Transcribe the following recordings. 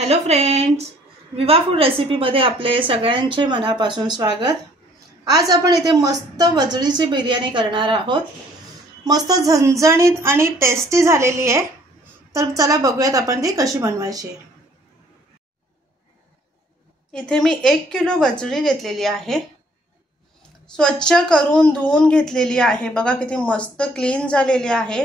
Hello friends, विवा food रेसिपीमध्ये आपले सगळ्यांचे मनापासून स्वागत। आज आपण इथे मस्त वजळीची बिर्याणी करणार आहोत। मस्त झणझणीत आणि टेस्टी झालेली आहे। तर चला बघूयात आपण ती कशी बनवायची। इथे मी 1 किलो वजळी घेतलेली आहे। स्वच्छ करून धुवून घेतलेली आहे। बघा किती मस्त क्लीन झालेली आहे।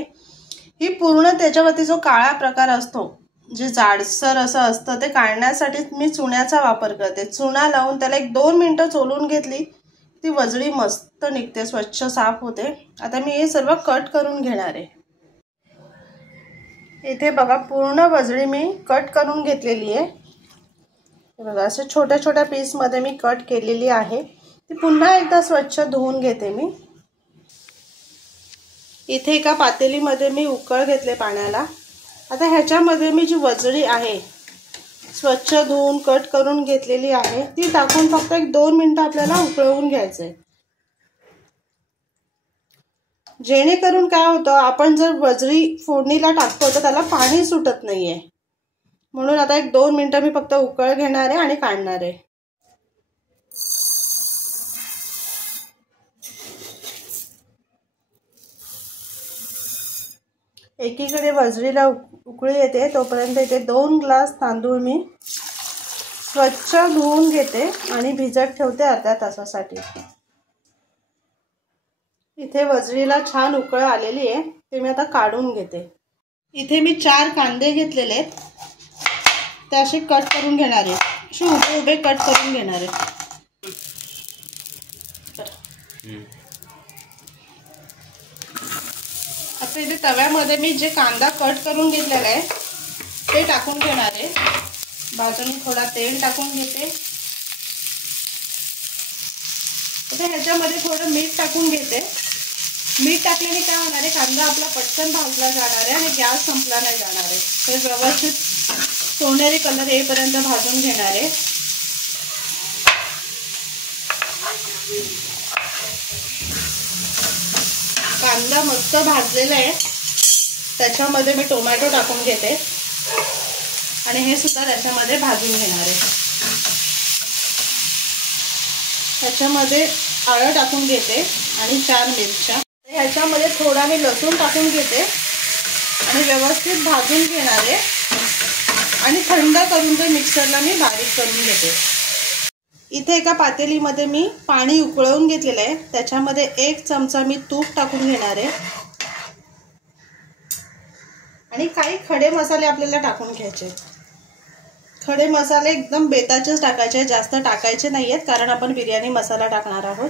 ही पूर्ण त्याच्यावरती जो काळा प्रकार असतो, जे जाडसर असं असतं, ते काढण्यासाठी मी चुन्याचा वापर करते। चुना लावून त्याला 1-2 मिनिटं चोलून घेतली ती वजळी मस्त निघते, स्वच्छ साफ होते। आता मी हे सर्व कट करून घेणार आहे। इथे बघा पूर्ण वजळी मी कट करून घेतलेली आहे। बघा असे छोट्या छोट्या पीस मध्ये मी कट केलेली आहे। ती पुन्हा एकदा स्वच्छ धुवून घेते मी। इथे एका पातेलीमध्ये मी उकळ घेतले पाण्याला। आता ह्याच्यामध्ये मी जी वजळी आहे स्वच्छ धुवून कट करून घेतलेली आहे ती टाकून फक्त 1-2 मिनिटं आपल्याला उकळवून घ्यायचंय। जेणेकरून काय होतं, आपण जर वजळी फोडणीला टाकतो तर त्याला पाणी सुटत नाहीये। म्हणून आता 1-2 मिनिटं मी फक्त उकळ घेणार आहे आणि काढणार आहे। एकीकडे वजळीला उकळी येते तोपर्यंत इथे 2 ग्लास तांदूळ मी स्वच्छ धुवून घेते आणि भिजत ठेवते अर्ध्या तासासाठी। इथे वजळीला छान उकळ आलेली आहे, ते मी आता काढून घेते। इथे मी 4 कांदे घेतलेले आहेत, ते असे कट करून घेणार आहे। असे उभे उभे कट करून घेणार आहे। आता इथे तव्यामध्ये मी जे कांदा कट करून घेतलेला आहे ते टाकून घेणार आहे। बाजूने थोडा तेल टाकून घेते। आता ह्याच्यामध्ये थोडं मीठ टाकून घेते। मीठ टाकल्याने काय होणार आहे, कांदा आपला पटकन भाजला जाणार आहे आणि गॅस संपला नाही जाणार आहे। ते व्यवस्थित सोनेरी कलर येईपर्यंत भाजून घेणार आहे। कांदा मस्त भाजलेला आहे, त्याच्यामध्ये मी टोमॅटो टाकून घेते आणि हे सुद्धा त्याच्यामध्ये भाजून घेणार आहे। त्याच्यामध्ये आलं टाकून घेते आणि 4 मिरच्या। ह्याच्यामध्ये थोडा मी लसूण टाकून घेते आणि व्यवस्थित भाजून घेणार आहे आणि थंड करून ते मिक्सरला मी बारीक करून घेते। इथे एका पातेलीमध्ये मी पाणी उकळवून घेतलेलं आहे, त्याच्यामध्ये 1 चमचा मी तूप टाकून घेणार आहे आणि काही खडे मसाले आपल्याला टाकून घ्यायचे। खडे मसाले एकदम बेताचेच टाकायचे, जास्त टाकायचे नाहीयेत, कारण आपण बिर्याणी मसाला टाकणार आहोत।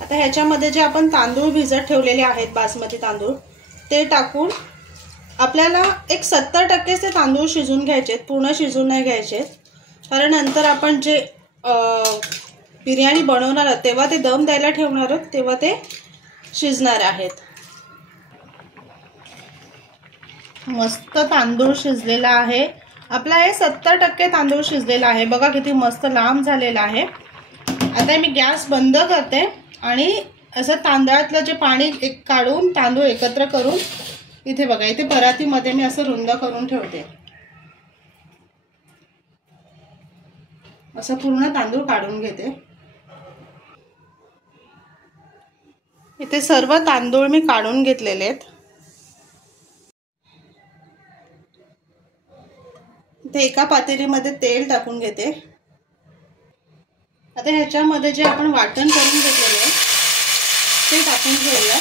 आता ह्याच्यामध्ये जे आपण तांदूळ भिजत ठेवलेले आहेत, बासमती तांदूळ, ते टाकून आपल्याला 70% ते तांदूळ शिजून घ्यायचे, पूर्ण शिजून नाही घ्यायचे, कारण नंतर आपण जे बिर्याणी बनवणार आहोत तेव्हा ते दम द्यायला ठेवणार आहोत, तेव्हा ते शिजणार आहेत। मस्त तांदूळ शिजलेला आहे आपला। हे 70% तांदूळ शिजलेला आहे। बघा किती मस्त लांब झालेला आहे। आता मी गॅस बंद करते आणि असं तांदळातलं जे पाणी काढून तांदूळ एकत्र करून इथे बघा, इथे परातीमध्ये मी असं रुंद करून ठेवते। असं पूर्ण तांदूळ काढून घेते। इथे सर्व तांदूळ मी काढून घेतलेले आहेत। इथे एका पातेलीमध्ये तेल टाकून घेते। आता ह्याच्यामध्ये जे आपण वाटण करून घेतलेले आहे ते टाकून घेऊया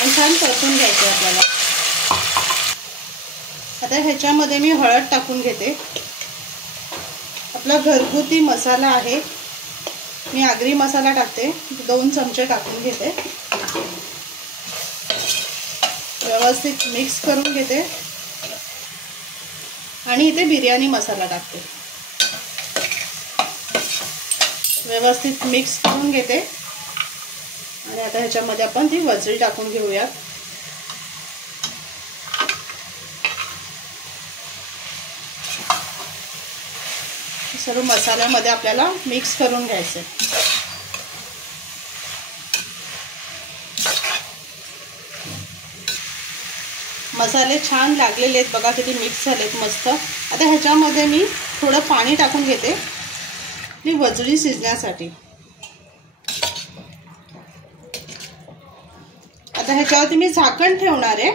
आणि छान परतून घ्यायचे आपल्याला। आता ह्याच्यामध्ये मी हळद टाकून घेते। आपला घरगुती मसाला आहे, मी आगरी मसाला टाकते, 2 चमचे टाकून घेते। व्यवस्थित मिक्स करून घेते आणि इथे बिर्याणी मसाला टाकते। व्यवस्थित मिक्स करून घेते आणि आता ह्याच्यामध्ये आपण ती वजळी टाकून घेऊया। सर्व मसाल्यामध्ये आपल्याला मिक्स करून घ्यायचे। मसाले छान लागलेले आहेत बघा, किती मिक्स झालेत मस्त। आता ह्याच्यामध्ये मी थोडं पाणी टाकून घेते ही वजडी शिजण्यासाठी। आता ह्याच्यावरती मी झाकण ठेवणार आहे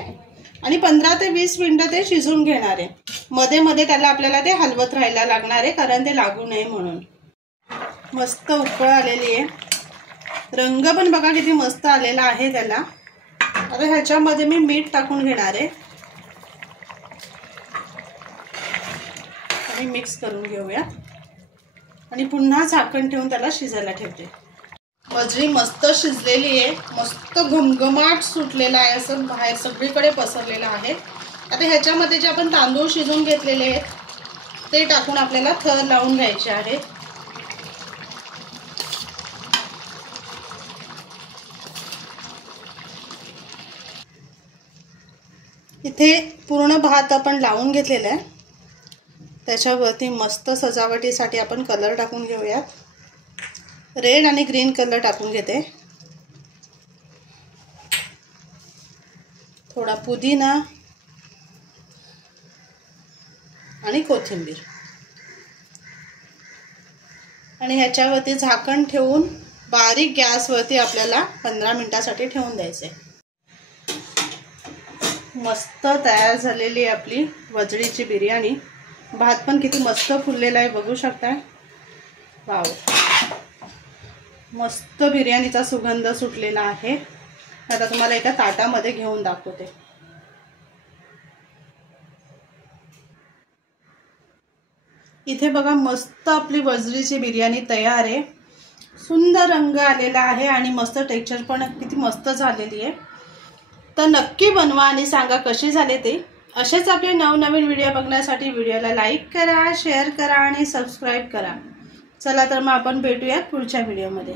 आणि 15 ते 20 मिनिटं ते शिजून घेणार आहे। मध्ये मध्ये त्याला आपल्याला ते हलवत राहायला लागणार आहे, कारण ते लागू नये म्हणून। मस्त उकळ आलेली आहे, रंग पण बघा किती मस्त आलेला आहे त्याला। आता ह्याच्यामध्ये मी मीठ टाकून घेणार आहे आणि मिक्स करून घेऊया आणि पुन्हा झाकण ठेवून त्याला शिजायला ठेवते। वजरी मस्त शिजलेली आहे, मस्त घमघमाट सुटलेला आहे, असं बाहेर सगळीकडे पसरलेला आहे। आता ह्याच्यामध्ये जे आपण तांदूळ शिजवून घेतलेले आहेत ते टाकून आपल्याला थर लावून घ्यायचे आहे। इथे पूर्ण भात आपण लावून घेतलेला आहे, त्याच्यावरती मस्त सजावटीसाठी आपण कलर टाकून घेऊयात। रेड आणि ग्रीन कलर टाकून घेते, थोडा पुदिना आणि कोथिंबीर, आणि ह्याच्यावरती झाकण ठेवून बारीक गॅसवरती आपल्याला 15 मिनिटांसाठी ठेवून द्यायचे। मस्त तयार झालेली आहे आपली वजडीची बिर्याणी। भात पण किती मस्त फुललेला आहे बघू शकता। वाव, मस्त बिर्याणीचा सुगंध सुटलेला आहे। आता तुम्हाला एका ताटामध्ये घेऊन दाखवते। इथे बघा मस्त आपली वजडीची बिर्याणी तयार आहे, सुंदर रंग आलेला आहे आणि मस्त टेक्स्चर पण किती मस्त झालेली आहे। तर नक्की बनवा आणि सांगा कशी झाले ते। असेच आपले नवनवीन व्हिडिओ बघण्यासाठी व्हिडिओला लाईक करा, शेअर करा आणि सबस्क्राईब करा। चला तर मग आपण भेटूया पुढच्या व्हिडिओमध्ये।